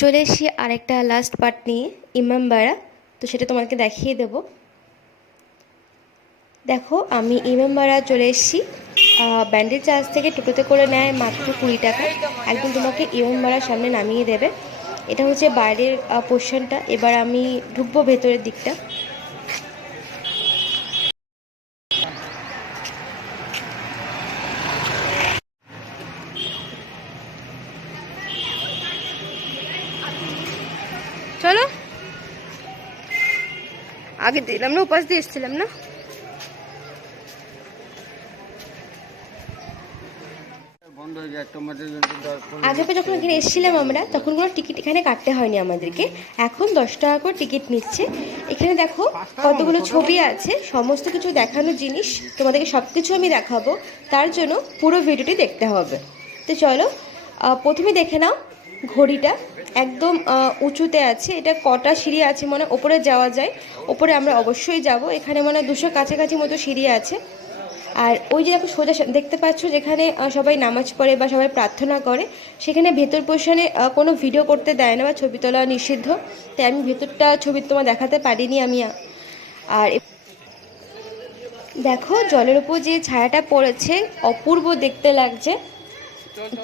চলে এসেছি আরেকটা লাস্ট পার্ট নিয়ে, ইমামবাড়া। তো সেটা তোমাকে দেখিয়ে দেব। দেখো, আমি ইমামবাড়া চলে এসেছি। ব্যান্ডেল চার্জ থেকে টোটোতে করে নেয় মাত্র 20 টাকা। একদম তোমাকে ইমামবাড়ার সামনে নামিয়ে দেবে। এটা হচ্ছে বাইরের পোর্শনটা। এবার আমি ঢুকবো ভেতরের দিকটা। চলো, আগে দিলাম না, উপাস দিয়ে এসেছিলাম না। আগে যখন এখানে এসেছিলাম আমরা, তখন কোনো টিকিট এখানে কাটতে হয়নি আমাদেরকে। এখন 10 টাকা করে টিকিট নিচ্ছে। এখানে দেখো কতগুলো ছবি আছে, সমস্ত কিছু দেখানোর জিনিস। তোমাদেরকে সব কিছু আমি দেখাবো, তার জন্য পুরো ভিডিওটি দেখতে হবে। তো চলো, প্রথমে দেখে নাও ঘড়িটা। একদম উঁচুতে আছে। এটা কটা সিঁড়ি আছে মানে ওপরে যাওয়া যায়। ওপরে আমরা অবশ্যই যাব। এখানে মানে 200 কাছাকাছি মতো সিঁড়ি আছে। আর ওই যে দেখো সোজা দেখতে পাচ্ছ, যেখানে সবাই নামাজ পড়ে বা সবাই প্রার্থনা করে, সেখানে ভেতর পোর্শনে কোনো ভিডিও করতে দেয় না বা ছবি তোলা নিষিদ্ধ। তাই আমি ভেতরটা ছবি তোমার দেখাতে পারিনি আমি। আর দেখো জলের উপর যে ছায়াটা পড়েছে, অপূর্ব দেখতে লাগছে।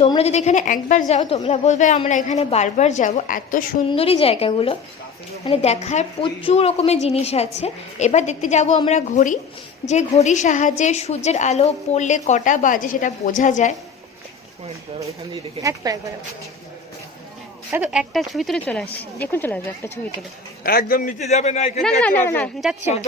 তোমরা যদি এখানে একবার যাও, তোমরা বলবে আমরা এখানে বারবার যাব। এত সুন্দরই জায়গাগুলো, মানে দেখার প্রচুর রকমের জিনিস আছে। এবার দেখতে যাব আমরা ঘড়ি, যে ঘড়ির সাহায্যে সূর্যের আলো পড়লে কটা বাজে সেটা বোঝা যায়। তো একটা ছবি তুলে চলে আসছি, দেখুন চলে আসবে একটা ছবি তুলে। একদম নিচে যাবে না, এখানে না না না না যাচ্ছে না।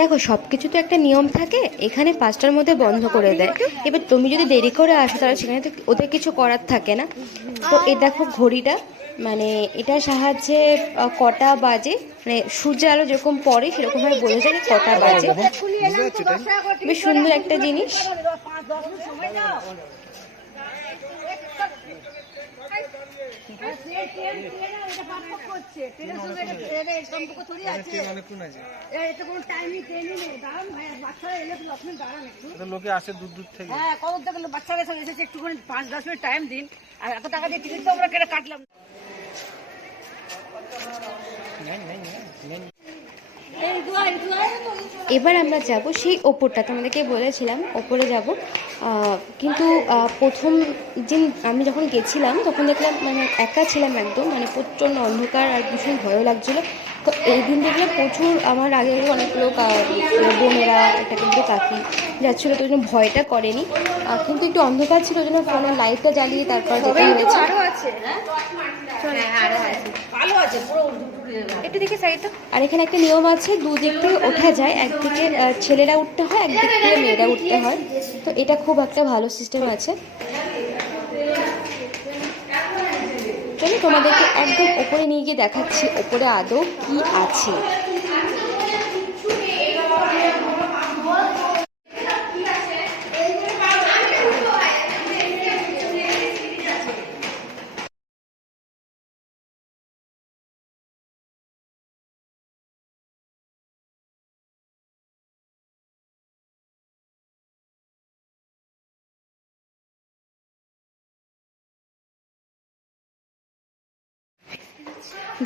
দেখো, সব কিছু তো একটা নিয়ম থাকে। এখানে 5টার মধ্যে বন্ধ করে দেয়। এবার তুমি যদি দেরি করে আসো, তাহলে সেখানে তো ওদের কিছু করার থাকে না। তো এই দেখো ঘড়িটা, মানে এটার সাহায্যে কটা বাজে, মানে সূর্যের আলো যেরকম পড়ে সেরকমভাবে বোঝা যায় কটা বাজে। বেশ সুন্দর একটা জিনিস। লোকে আসে দূর দূর থেকে। হ্যাঁ, কত দেখলো বাচ্চারা সব এসেছে, একটুখানি 5-10 মিনিট টাইম দিন। আর এত টাকা দিয়ে টিকিট তো আমরা কেটে কাটলাম। এবার আমরা যাব সেই ওপরটা, তোমাদেরকে বলেছিলাম ওপরে যাব। কিন্তু প্রথম দিন আমি যখন গেছিলাম, তখন দেখলাম মানে একা ছিলাম একদম, মানে প্রচণ্ড অন্ধকার আর ভীষণ ভয়ও লাগছিলো। তো এই দিন দেখলাম প্রচুর আমার আগে অনেকগুলো বোনেরা, একটা কিন্তু কাকি যাচ্ছিলো, তো জন্য ভয়টা করেনি। কিন্তু একটু অন্ধকার ছিল, ওই জন্য ফোনের লাইটটা জ্বালিয়ে তারপর যেতে হয়েছে। একটু দেখে সাইডটা। আর এখানে একটা নিয়ম আছে, দুদিক থেকে ওঠা যায়। একদিকে ছেলেরা উঠতে হয়, একদিক থেকে মেয়েরা উঠতে হয়। তো এটা খুব একটা ভালো সিস্টেম আছে। চলো তোমাদেরকে একদম ওপরে নিয়ে গিয়ে দেখাচ্ছি ওপরে আদৌ কি আছে।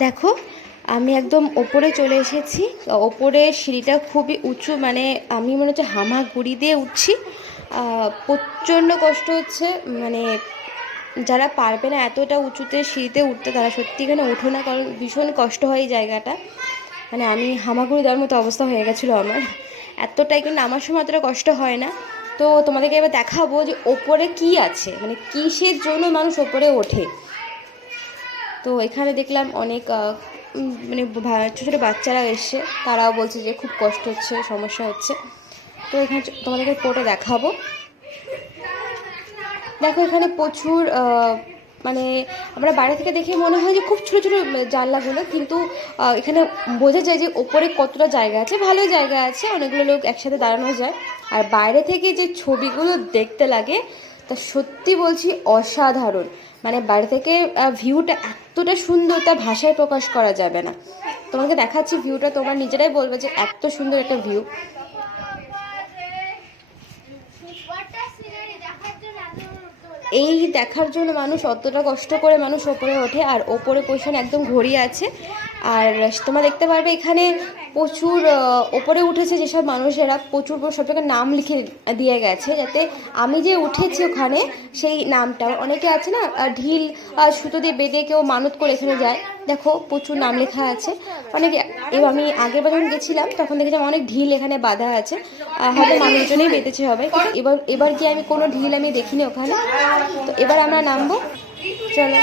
দেখো, আমি একদম ওপরে চলে এসেছি। ওপরে সিঁড়িটা খুবই উঁচু, মানে আমি মনে হচ্ছে হামাগুড়ি দিয়ে উঠছি। প্রচণ্ড কষ্ট হচ্ছে। মানে যারা পারবে না এতটা উঁচুতে সিঁড়িতে উঠতে, তারা সত্যি এখানে ওঠো না, কারণ ভীষণ কষ্ট হয় এই জায়গাটা। মানে আমি হামাগুড়ি দেওয়ার মতো অবস্থা হয়ে গেছিলো আমার। এতটাই, কিন্তু আমার সময় অতটা কষ্ট হয় না। তো তোমাদেরকে এবার দেখাবো যে ওপরে কি আছে, মানে কিসের জন্য মানুষ ওপরে ওঠে। তো এখানে দেখলাম অনেক মানে ছোটো ছোটো বাচ্চারা এসছে, তারাও বলছে যে খুব কষ্ট হচ্ছে, সমস্যা হচ্ছে। তো এখানে তোমাদেরকে পুরোটা দেখাবো। দেখো এখানে প্রচুর মানে আমরা বাইরে থেকে দেখে মনে হয় যে খুব ছোটো ছোটো জানলাগুলো, কিন্তু এখানে বোঝা যায় যে ওপরে কতটা জায়গা আছে। ভালো জায়গা আছে, অনেকগুলো লোক একসাথে দাঁড়ানো যায়। আর বাইরে থেকে যে ছবিগুলো দেখতে লাগে, তা সত্যি বলছি অসাধারণ। মানে বাইরে থেকে ভিউটা এতটা সুন্দর, তা ভাষায় প্রকাশ করা যাবে না। তোমাকে দেখাচ্ছি ভিউটা, তোমরা নিজেরাই বলবে যে এত সুন্দর একটা ভিউ। এই দেখার জন্য মানুষ অতটা কষ্ট করে মানুষ ওপরে ওঠে। আর ওপরে পজিশন একদম ঘড়ি আছে। আর তোমরা দেখতে পারবে এখানে প্রচুর ওপরে উঠেছে যেসব মানুষেরা প্রচুর সব জায়গায় নাম লিখে দিয়ে গেছে, যাতে আমি যে উঠেছি ওখানে সেই নামটা, অনেকে আছে না ঢিল সুতো দিয়ে বেঁধে কেউ মানত করে এখানে যায়, দেখো প্রচুর নাম লেখা আছে অনেকে। এবার আমি আগের বার যখন গেছিলাম তখন দেখেছিলাম অনেক ঢিল এখানে বাঁধা আছে, হয়তো মানুষজনেই বেঁধেছে হবে। এবার এবার কি আমি কোনো ঢিল আমি দেখিনি ওখানে। তো এবার আমরা নামবো, চলো।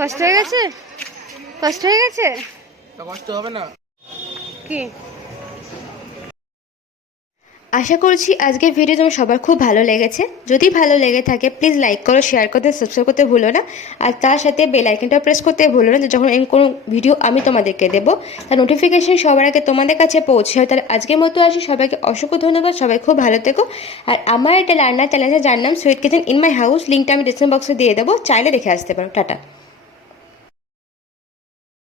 কষ্ট হয়ে গেছে, কষ্ট হয়ে গেছে কষ্ট হবে না কি? আশা করছি আজকের ভিডিও তোমার সবার খুব ভালো লেগেছে। যদি ভালো লেগে থাকে প্লিজ লাইক করো, শেয়ার করতে, সাবস্ক্রাইব করতে ভুলো না। আর তার সাথে বেল আইকনটা প্রেস করতে ভুলো না, যখন আমি কোনো ভিডিও আমি তোমাদেরকে দেবো তার নোটিফিকেশন সবার আগে তোমাদের কাছে পৌঁছে হয়। তাহলে আজকের মতো আসি, সবাইকে অসংখ্য ধন্যবাদ, সবাই খুব ভালো থেকো। আর আমার এটা রান্নার চ্যানেল, যার নাম sweet kitchen in my house, লিঙ্কটা আমি ডিসক্রিপশন বক্সে দিয়ে দেবো, চাইলে দেখে আসতে পারো। টাটা।